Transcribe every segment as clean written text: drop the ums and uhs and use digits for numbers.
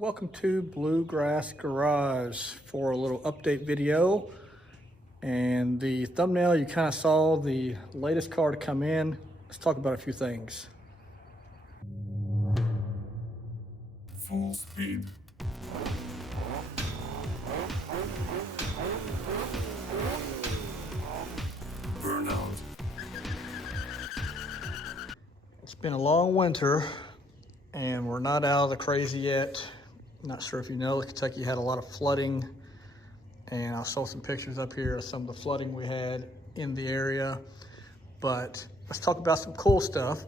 Welcome to Bluegrass Garage for a little update video. And the thumbnail, you kind of saw the latest car to come in. Let's talk about a few things. Full speed. Burnout. It's been a long winter and we're not out of the crazy yet. Not sure if you know, Kentucky had a lot of flooding, and I'll show some pictures up here of some of the flooding we had in the area. But let's talk about some cool stuff.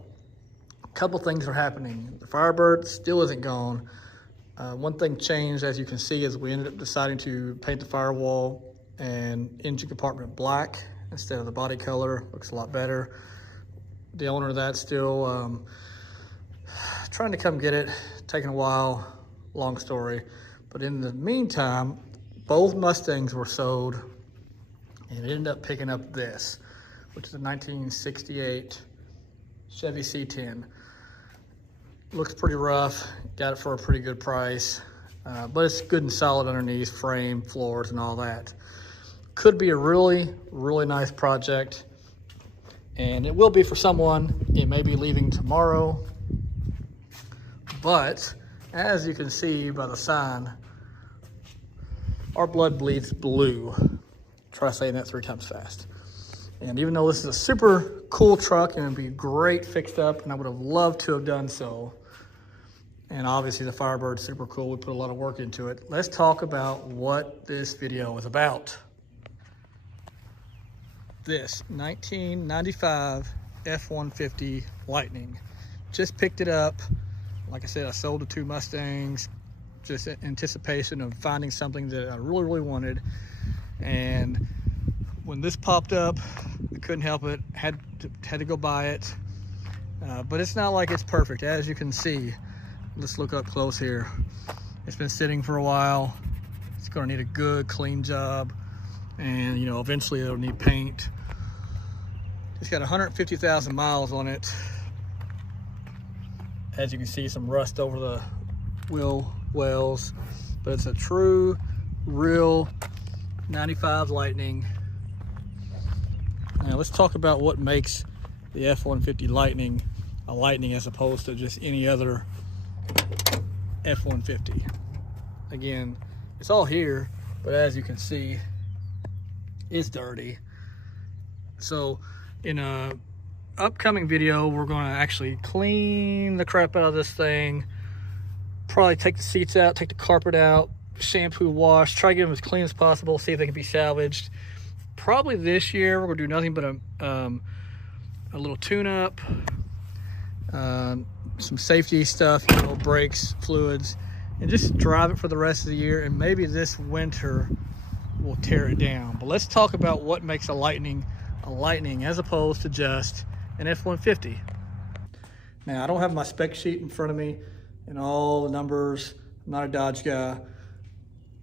A couple things are happening. The Firebird still isn't gone. One thing changed, as you can see, is we ended up deciding to paint the firewall and engine compartment black instead of the body color. Looks a lot better. The owner of that still trying to come get it, taking a while, long story. But in the meantime, both Mustangs were sold, and it ended up picking up this, which is a 1968 Chevy C10. Looks pretty rough, got it for a pretty good price, but it's good and solid underneath, frame, floors, and all that. Could be a really, really nice project, and it will be for someone. It may be leaving tomorrow, but as you can see by the sign, our blood bleeds blue. Try saying that 3 times fast. And even though this is a super cool truck and it'd be great fixed up, and I would have loved to have done so, and obviously the Firebird's super cool, we put a lot of work into it. Let's talk about what this video is about. This 1995 F-150 Lightning. Just picked it up. Like I said, I sold the 2 Mustangs, just in anticipation of finding something that I really, really wanted. And when this popped up, I couldn't help it, had to go buy it. But it's not like it's perfect. As you can see, let's look up close here. It's been sitting for a while. It's gonna need a good, clean job. And you know, eventually it'll need paint. It's got 150,000 miles on it. As you can see, some rust over the wheel wells, but it's a true, real 95 Lightning. Now let's talk about what makes the F-150 Lightning a Lightning as opposed to just any other F-150. Again, it's all here, but as you can see, it's dirty. So in a upcoming video, we're going to actually clean the crap out of this thing, probably take the seats out, take the carpet out, shampoo, wash, try to get them as clean as possible, see if they can be salvaged. Probably this year we're going to do nothing but a little tune-up, some safety stuff, you know, brakes, fluids, and just drive it for the rest of the year, and maybe this winter we'll tear it down. But let's talk about what makes a Lightning as opposed to just an F-150. Now, I don't have my spec sheet in front of me and all the numbers. I'm not a Dodge guy,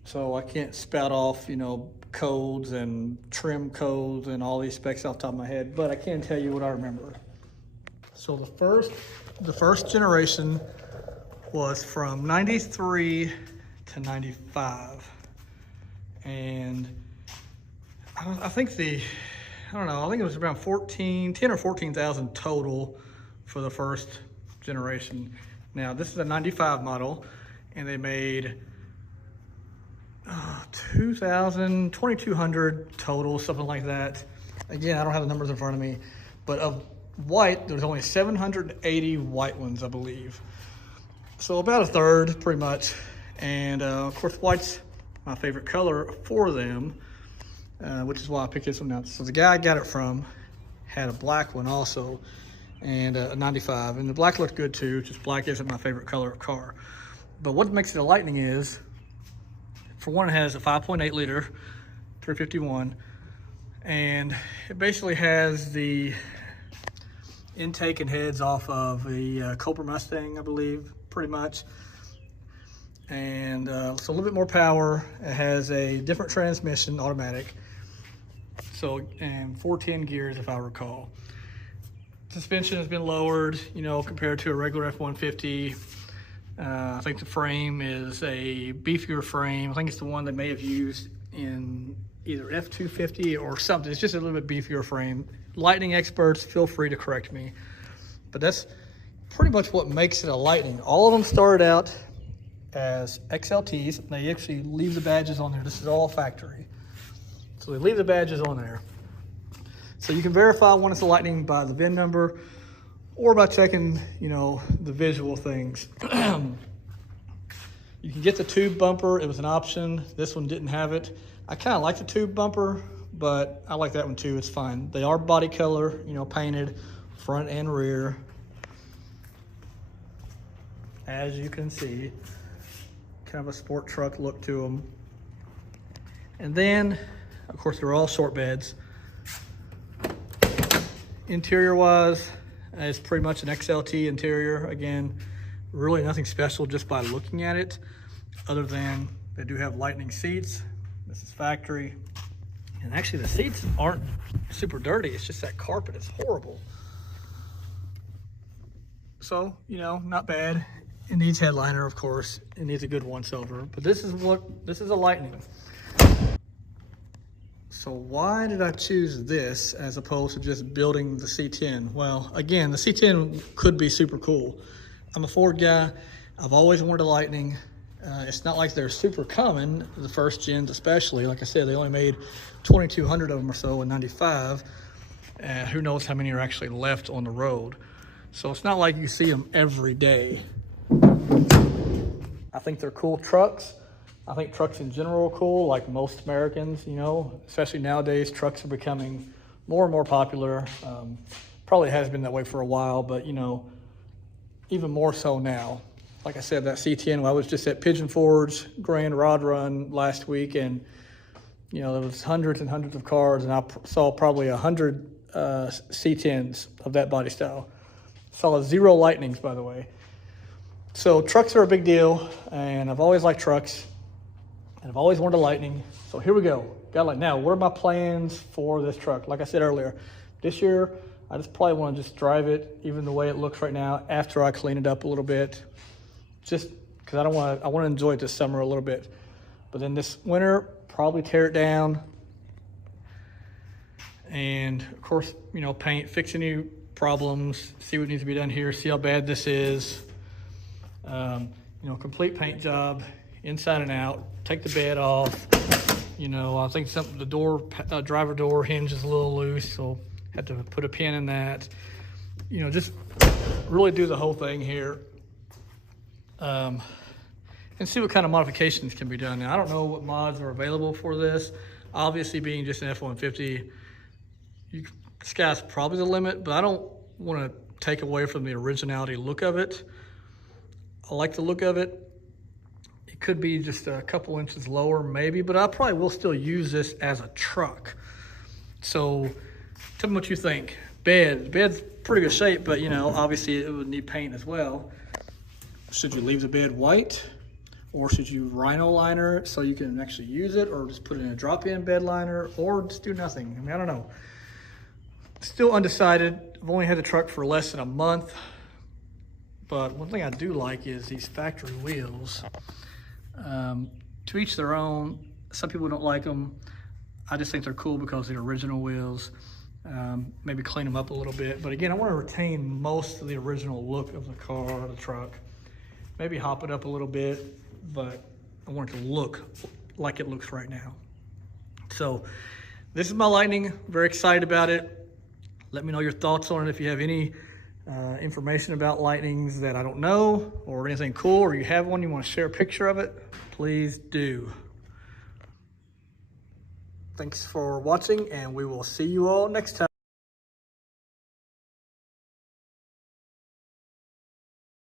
so I can't spout off, you know, codes and trim codes and all these specs off the top of my head, but I can tell you what I remember. So the first generation was from 93 to 95. And I think it was around 10 or 14,000 total for the first generation. Now this is a 95 model, and they made 2,200 total, something like that. Again, I don't have the numbers in front of me, but of white, there's only 780 white ones, I believe. So about a third, pretty much. And of course, white's my favorite color for them. Which is why I picked this one out. So the guy I got it from had a black one also, and a 95, and the black looked good too, just black isn't my favorite color of car. But what makes it a Lightning is, for one, it has a 5.8 liter 351, and it basically has the intake and heads off of the Cobra Mustang, I believe, pretty much. And so a little bit more power. It has a different transmission, automatic. So, and 410 gears, if I recall. Suspension has been lowered, you know, compared to a regular F-150. I think the frame is a beefier frame. I think it's the one they may have used in either F-250 or something. It's just a little bit beefier frame. Lightning experts, feel free to correct me. But that's pretty much what makes it a Lightning. All of them started out as XLTs. They actually leave the badges on there. This is all factory. So they leave the badges on there. So you can verify when it's a Lightning by the VIN number or by checking, you know, the visual things. You can get the tube bumper. It was an option. This one didn't have it. I kind of like the tube bumper, but I like that one too. It's fine. They are body color, you know, painted front and rear. As you can see, kind of a sport truck look to them. And then, of course, they're all short beds. Interior wise, it's pretty much an XLT interior. Again, really nothing special just by looking at it, other than they do have Lightning seats. This is factory. And actually the seats aren't super dirty. It's just that carpet is horrible. So, you know, not bad. It needs headliner, of course. It needs a good once over, but this is a Lightning. So why did I choose this as opposed to just building the C10? Well, again, the C10 could be super cool. I'm a Ford guy. I've always wanted a Lightning. It's not like they're super common, the first gens especially. Like I said, they only made 2,200 of them or so in '95. Who knows how many are actually left on the road. So it's not like you see them every day. I think they're cool trucks. I think trucks in general are cool, like most Americans, you know, especially nowadays, trucks are becoming more and more popular. Probably has been that way for a while, but you know, even more so now. Like I said, that C10, I was just at Pigeon Forge Grand Rod Run last week, and you know, there was hundreds and hundreds of cars, and I saw probably 100 C10s of that body style. Saw 0 Lightnings, by the way. So trucks are a big deal, and I've always liked trucks, and I've always wanted a Lightning. So here we go. Got like, now, what are my plans for this truck? Like I said earlier, this year, I just probably want to just drive it, even the way it looks right now, after I clean it up a little bit, just because I want to enjoy it this summer a little bit. But then this winter, probably tear it down, and of course, you know, paint, fix any problems, see what needs to be done here, see how bad this is. You know, complete paint job, inside and out. Take the bed off. You know, I think the door, driver door hinge is a little loose, so had to put a pin in that. You know, just really do the whole thing here, and see what kind of modifications can be done. Now, I don't know what mods are available for this. Obviously, being just an F-150, sky's probably the limit, but I don't want to take away from the originality look of it. I like the look of it. It could be just a couple inches lower maybe, but I probably will still use this as a truck. So tell me what you think. Bed's pretty good shape, but you know, obviously it would need paint as well. Should you leave the bed white, or should you rhino liner it so you can actually use it, or just put it in a drop-in bed liner, or just do nothing? I mean, I don't know. Still undecided. I've only had the truck for less than a month. But one thing I do like is these factory wheels. To each their own. Some people don't like them. I just think they're cool because they're original wheels. Maybe clean them up a little bit. But again, I want to retain most of the original look of the car or the truck. Maybe hop it up a little bit, but I want it to look like it looks right now. So this is my Lightning. Very excited about it. Let me know your thoughts on it. If you have any information about Lightnings that I don't know, or anything cool, or you have one, you want to share a picture of it, please do. Thanks for watching, and we will see you all next time.